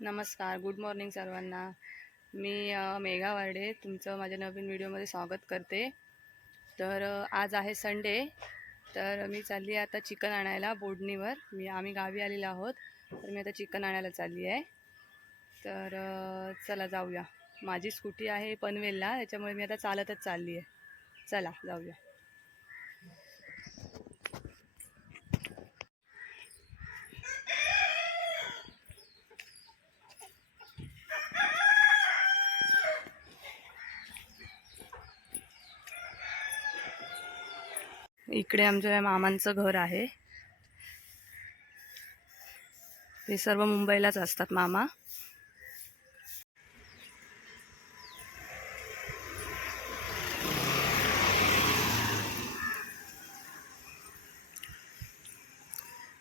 नमस्कार, good morning सर्वांना. मी मेघा वार्डे तुमचं माझ्या नवीन व्हिडिओमध्ये स्वागत करते. तर आज आहे संडे. तर मी चालली आहे आता चिकन आणायला बोडणीवर. आम्ही गावी आलेलो आहोत. तर मी आता चिकन आणायला चालली आहे. तर चला जाऊया. माझी स्कूटी आहे पनवेलला, त्याच्यामुळे मी आता चालतच चालली आहे. चला जाऊया. इकडे आमच्या मामांचं घर आहे. ते सर्व मुंबईलाच असतात मामा.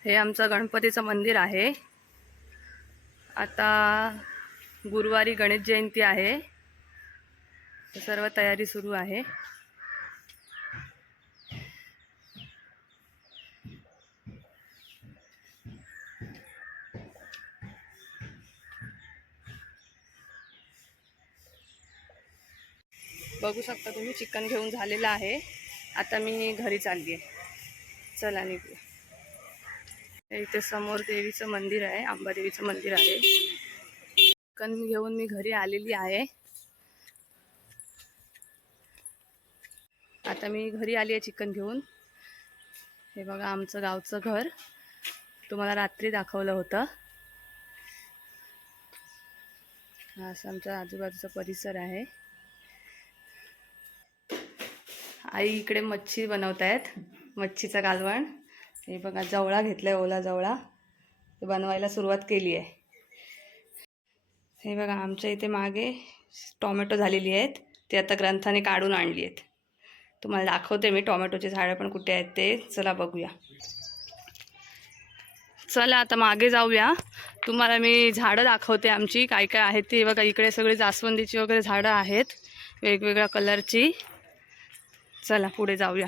हे आमचं गणपतीचं मंदिर आहे. आता गुरुवारी गणेश जयंती आहे. सर्व तयारी सुरू आहे. बघू शकता तुम्ही, चिकन घेऊन झालेलं आहे. आता मी घरी चालली आहे. चला निघूया. इथे समोर देवीचं मंदिर आहे, अंबादेवीचं मंदिर आहे. चिकन घेऊन मी घरी आलेली आहे. आता मी घरी आली आहे चिकन घेऊन. हे बघा आमचं गावचं घर, तुम्हाला रात्री दाखवलं होतं. हा असं आमच्या आजूबाजूचा परिसर आहे. आई इकडे मच्छी बनवत आहेत, मच्छीचं कालवण. हे बघा जवळा घेतलाय, ओला जवळा. ते बनवायला सुरुवात केली आहे. हे बघा आमच्या इथे मागे टोमॅटो झालेली आहेत. ते आता ग्रंथाने काढून आणली आहेत. तुम्हाला दाखवते मी टोमॅटोचे झाडं पण कुठे आहेत ते. चला बघूया. चला आता मागे जाऊया. तुम्हाला मी झाडं दाखवते आमची काय काय आहेत ती. बघा इकडे सगळी जास्वंदीची वगैरे झाडं आहेत, वेगवेगळ्या कलरची. चला पुढे जाऊया.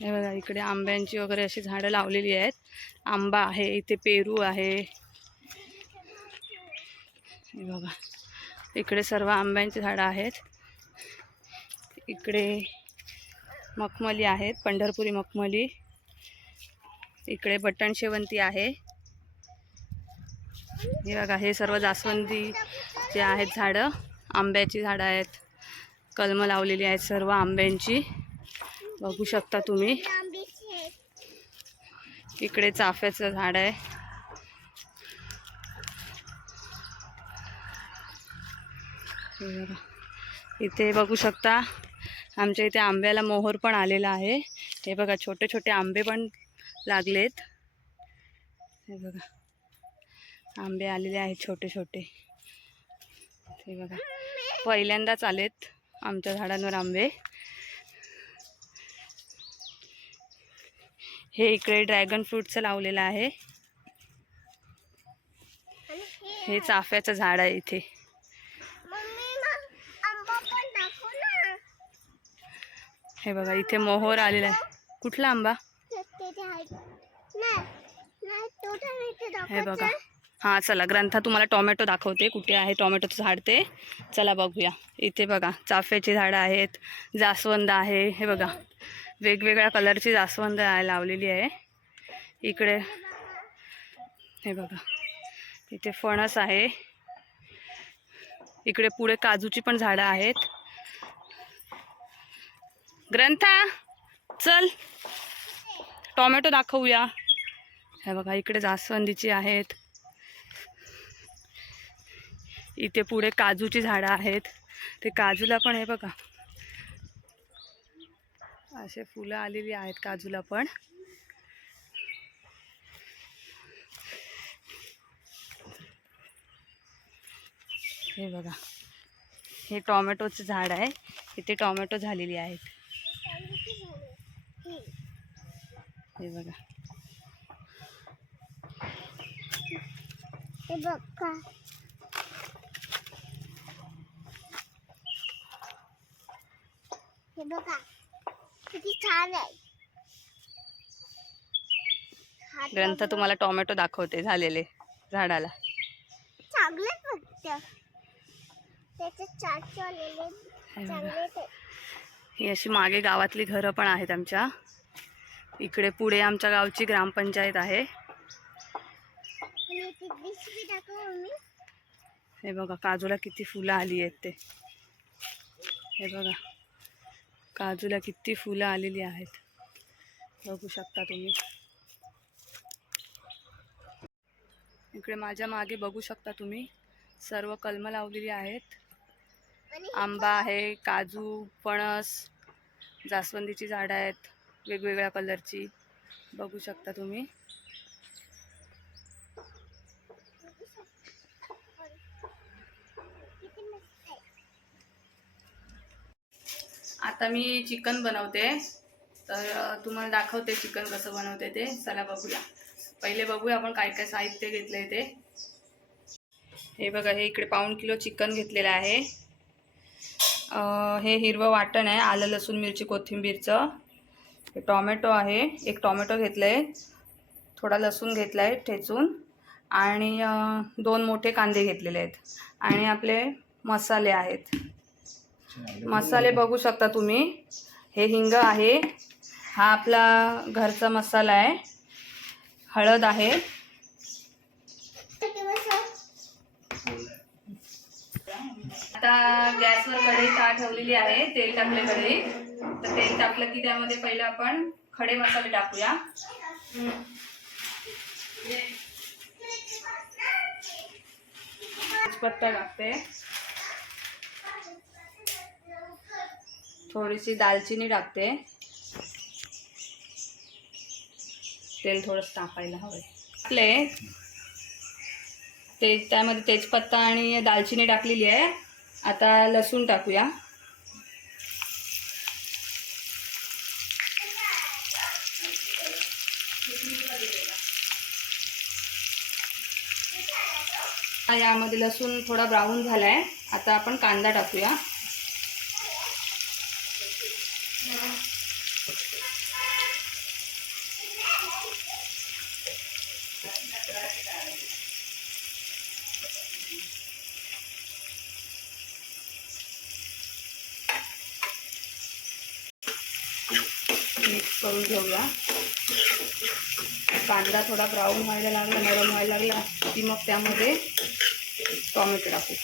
हे बघा इकडे आंब्यांची वगैरे अशी झाडं लावलेली आहेत. आंबा आहे इथे, पेरू आहे. हे बघा इकडे सर्व आंब्यांची झाडं आहेत. इकडे मखमली आहेत, पंढरपुरी मखमली. इकडे बटण शेवंती आहे. हे बघा हे सर्व जास्वंदीचे आहेत झाडं. आंब्याची झाडं आहेत, कलमं लावलेली आहेत सर्व आंब्यांची. बघू शकता तुम्ही. इकडे चाफ्याचं झाड आहे. इथे बघू शकता आमच्या इथे आंब्याला मोहर पण आलेला आहे. हे बघा छोटे छोटे आंबे पण लागलेत. हे बघा आंबे आलेले आहेत छोटे छोटे. हे बघा पहिल्यांदाच आलेत आमच्या झाडांवर आंबे. हे इकडे ड्रॅगन फ्रूटचं लावलेलं आहे. हे चाफ्याचं झाड आहे इथे. हे बघा इथे मोहर आलेला आहे. कुठला आंबा? हे बघा. हां चला ग्रंथा तुम्हाला टोमॅटो दाखवते, कुठे आहे टोमॅटोचं झाड ते. चला बघूया. इथे बघा चाफ्याची झाडं आहेत, जास्वंद आहे. हे बघा वेगवेगळ्या कलरची जास्वंद लावलेली आहे. इकडे हे बघा इथे फणस आहे. इकडे पुढे काजूची पण झाडं आहेत. ग्रंथा चल टोमॅटो दाखवूया. हे बघा इकडे जास्वंदीची आहेत. इथे पुढे काजूची झाडं आहेत. ते काजूला पण हे बघा असे फुलं आलेली आहेत काजूला पण. हे बघा हे टोमॅटोचं झाड आहे. इथे टोमॅटो झालेली आहेत. हे बघा हे बघा हे बघा किती छान आहे. ग्रंथ तुम्हाला टोमॅटो दाखवते झालेले झाडाला. चांगले फक्त त्याचे चाट आलेले चांगले ते. ही अशी मागे गावातली घरं पण आहेत आमच्या. इकडे पुढे आमच्या गावची ग्रामपंचायत आहे. हे बघा काजूला किती फुलं आली आहेत ते. हे बघा काजूला किती फुलं आलेली आहेत, बघू शकता तुम्ही. इकडे माझ्या मागे बघू शकता तुम्ही सर्व कलमं लावलेली आहेत. आंबा आहे, काजू, फणस, जास्वंदीची झाडं आहेत वेगवेगळ्या कलरची, बघू शकता तुम्ही. आता मी चिकन बनवते, तर तुम्हाला दाखवते चिकन कसं बनवते ते. चला बघूया. पहिले बघूया आपण काय काय साहित्य घेतलंय ते. हे बघा, हे इकडे 1.5 किलो चिकन घेतलेलं आहे. हे हिरवं वाटण आहे, आलं लसूण मिरची कोथिंबीरचं. हे टोमॅटो आहे, 1 टोमॅटो घेतलंय, थोडा लसूण घेतलाय ठेचून, आणि 2 मोठे कांदे घेतलेले आहेत. आणि आपले मसाले आहेत. मसाले बघू शकता तुम्ही. हे हिंग आहे, हा आपला घरचा मसाला आहे. हळद आहे. आता गॅसवर कढई ठेवलेली आहे, तेल टाकले कढईत. तर तेल टाकलं की त्यामध्ये पहिलं आपण खडे मसाले टाकूया. तेजपत्ता टाकते, थोडीशी दालचिनी टाकते. तेल थोडंसं तापायला हवंय आपले. त्यामध्ये तेजपत्ता आणि दालचिनी टाकलेली आहे. आता लसूण टाकूया. यामध्ये लसूण थोडा ब्राऊन झालाय. आता आपण कांदा टाकूया. मिक्स करून घेऊया. कांदा थोडा ब्राऊन व्हायला लागला, नरम व्हायला लागला की मग त्यामध्ये टोमॅटो टाकू.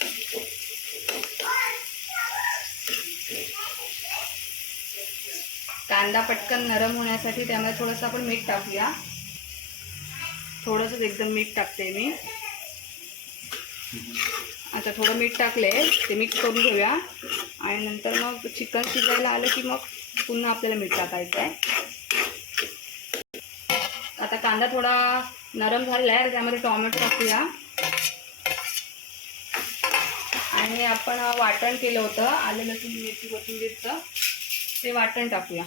कांदा पटकन नरम होण्यासाठी त्यामध्ये थोडंसं आपण मीठ टाकूया. थोडंसं एकदम मीठ टाकते मी. आता थोडं मीठ टाकले, ते मिक्स करून घेऊया. आणि नंतर मग चिकन शिजायला आलं की मग पुन्हा आपल्याला मीठ टाकायचं आहे. आता कांदा थोडा नरम झालेला आहे, त्यामध्ये टोमॅटो टाकूया. आणि आपण वाटण केलं होतं आलं लसूण मिरची कोथिंबीरचं, ते वाटण टाकूया.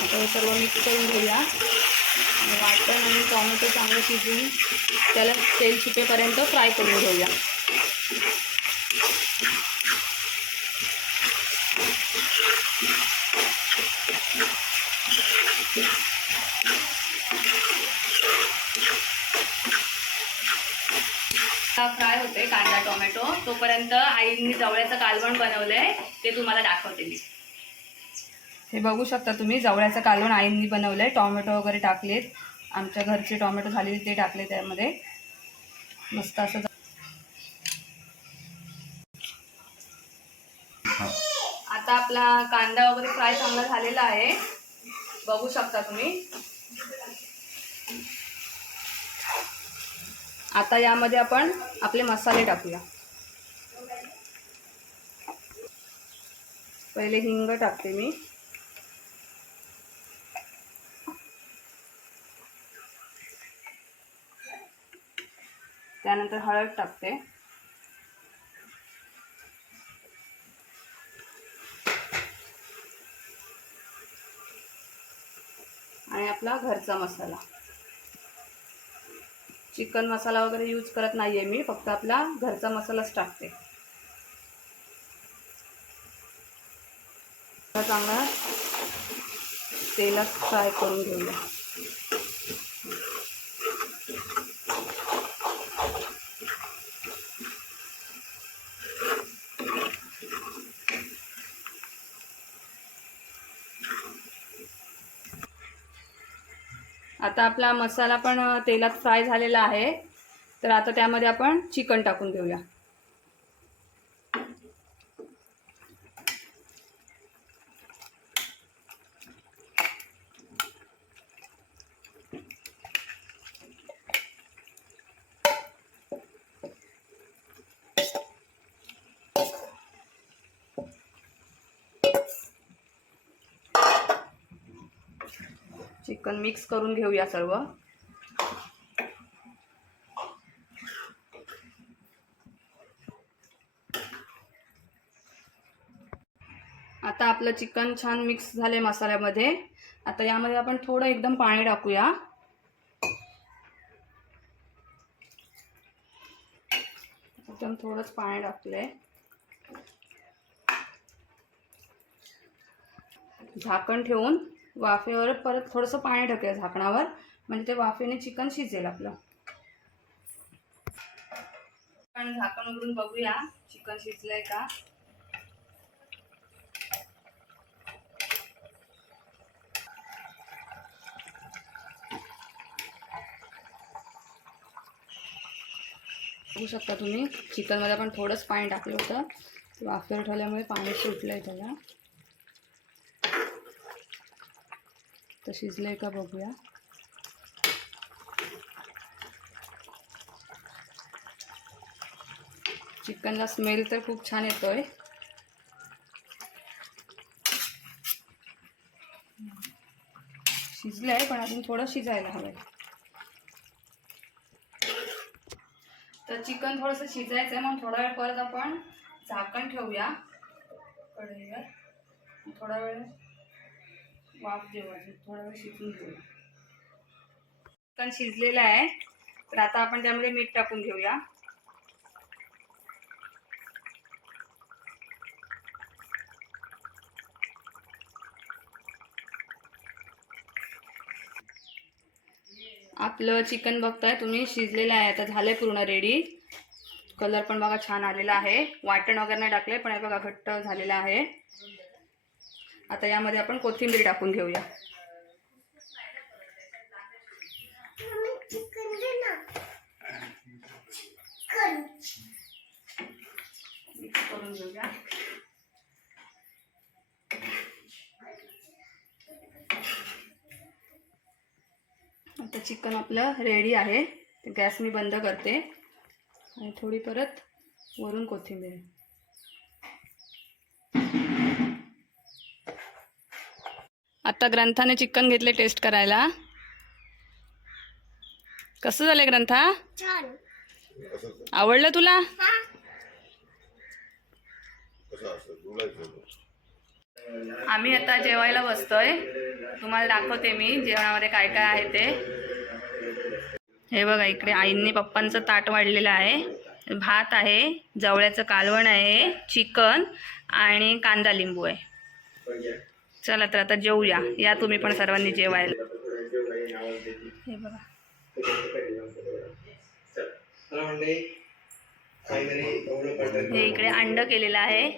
आता हे सर्व मिक्स करून घेऊया. आणि वाटण आणि टोमॅटो चांगलं शिजवून त्याला तेल सुटेपर्यंत फ्राय करून घेऊया. फ्राय होते कांदा टोमॅटो, तोपर्यंत आईंनी जवळ्याचं कालवण बनवलंय, ते तुम्हाला दाखवते मी. हे बघू शकता तुम्ही, जवळ्याचं कालवण आईंनी बनवलंय. टोमॅटो वगैरे टाकलेत, आमच्या घरचे टोमॅटो झालेले ते टाकले त्यामध्ये. मस्त असं. आता आपला कांदा वगैरे फ्राय चांगला झालेला आहे, बघू शकता तुम्ही. आता यामध्ये आपण आपले मसाले टाकूया. पहिले हिंग टाकते मी. त्यानंतर हळद टाकते. आणि आपला घरचा मसाला. चिकन मसाला वगैरे यूज करत नाही आहे मी, फक्त आपला घरचा मसालाच टाकते. चांगला तेलात फ्राय करून घेऊया. आता आपला मसाला पण तेलात फ्राय झालेला आहे, तर आता त्यामध्ये आपण चिकन टाकून घेऊया. चिकन मिक्स करून घेऊया सर्व. आता आपलं चिकन छान मिक्स झाले मसाल्यामध्ये. आता यामध्ये आपण थोडं एकदम पाणी टाकूया. एकदम थोडंच पाणी टाकलंय. झाकण ठेवून वाफेवर परत थोडंसं पाणी टाकूया झाकणावर, म्हणजे ते वाफेने चिकन शिजेल आपलं. पण झाकण उघडून बघूया चिकन शिजलंय का. बघू शकता तुम्ही, चिकनमध्ये आपण थोडंच पाणी टाकलं होतं, वाफेवर ठेवल्यामुळे पाणी सुटलंय त्याला. तर शिजलंय का बघूया. चिकनला स्मेल तर खूप छान येतोय. शिजलंय पण अजून थोडं शिजायला हवंय. तर चिकन थोडंसं शिजायचंय, मग थोडा वेळ परत आपण झाकण ठेवूया कढईवर. थोडा वेळ वाफ देऊ, थोडा वेळ शिजून घेऊया. चिकन शिजलेलं आहे, तर आता आपण त्यामध्ये मीठ टाकून घेऊया. आपलं चिकन बघताय तुम्ही शिजलेलं आहे, आता झालंय पूर्ण रेडी. कलर पण बघा छान आलेला आहे. वाटण वगैरे नाही टाकले, पण हे बघा घट्ट झालेला आहे. आता यामध्ये आपण कोथिंबीर टाकून घेऊया. मिक्स करून घेऊया. आता चिकन आपलं रेडी आहे. गॅस मी बंद करते आणि थोडी परत वरून कोथिंबीर. आता ग्रंथाने चिकन घेतले टेस्ट करायला. कसं झालंय ग्रंथा? छान. आवडलं तुला? आम्ही आता जेवायला बसतोय. तुम्हाला दाखवते मी जेवणामध्ये काय काय आहे ते. हे बघा, इकडे आईंनी पप्पांचं ताट वाढलेलं आहे. भात आहे, जवळ्याचं कालवण आहे, चिकन आणि कांदा लिंबू आहे. चला तर आता जेवूया. या तुम्ही पण सर्वांनी जेवायला. हे बघा, हे इकडे अंड केलेलं आहे.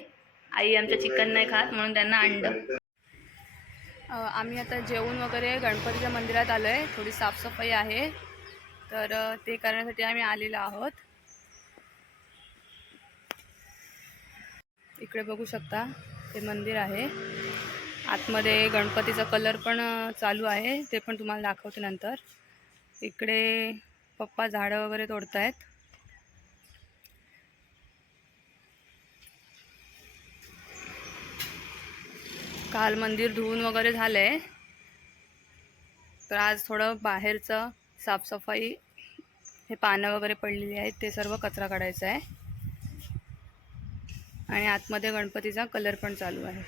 आई आमच्या चिकन नाही खात म्हणून त्यांना अंड. आम्ही आता जेवून वगैरे गणपतीच्या मंदिरात आलो आहे. थोडी साफसफाई आहे, तर ते करण्यासाठी आम्ही आलेलो आहोत. इकडे बघू शकता ते मंदिर आहे. आतमध्ये गणपतीचा कलर पण चालू आहे, ते पण तुम्हाला दाखवते नंतर. इकडे पप्पा झाडं वगैरे तोडतायत. काल मंदिर धुवून वगैरे झालंय, तर आज थोडं बाहेरचं साफसफाई, हे पानं वगैरे पडलेली आहेत ते सर्व कचरा काढायचा आहे. आणि आतमध्ये गणपतीचा कलर पण चालू आहे.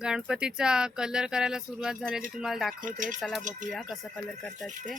गणपतीचा कलर करायला सुरुवात झालेली तुम्हाला दाखवते, चला बघूया कसं कलर करतात ते.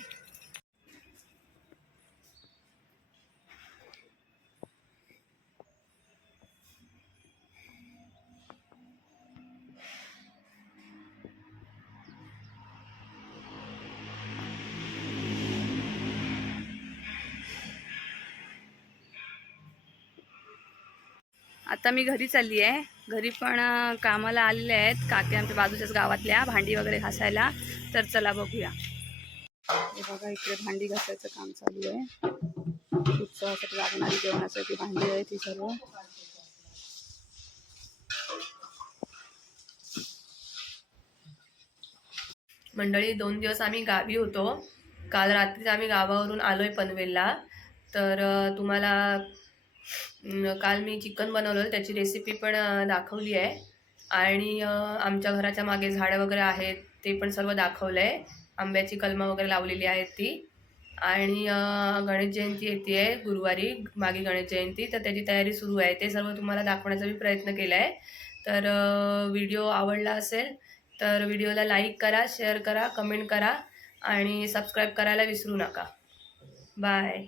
आता मी घरी चालली आहे. घरी पण कामाला आलेले आहेत काकी आमच्या बाजूच्याच गावातल्या, भांडी वगैरे घासायला. तर चला बघूया. हे बघा इकडे भांडी घासायचं काम चालू आहे. उत्सवासाठी लागणारी जेवणासाठी भांडी आहे ती सर्व. मंडळी 2 दिवस आम्ही गावी होतो. काल रात्रीच आम्ही गावावरून आलोय पनवेलला. तर तुम्हाला काल मी चिकन बनवलं, त्याची रेसिपी पण दाखवली आहे. आणि आमच्या घराच्या मागे झाडं वगैरे आहेत ते पण सर्व दाखवलं आहे. आंब्याची कलमं वगैरे लावलेली आहेत ती. आणि गणेश जयंती येते आहे गुरुवारी, मागे गणेश जयंती, तर त्याची तयारी सुरू आहे. ते सर्व तुम्हाला दाखवण्याचा मी प्रयत्न केला आहे. तर व्हिडिओ आवडला असेल तर व्हिडिओला लाईक करा, शेअर करा, कमेंट करा आणि सबस्क्राईब करायला विसरू नका. बाय.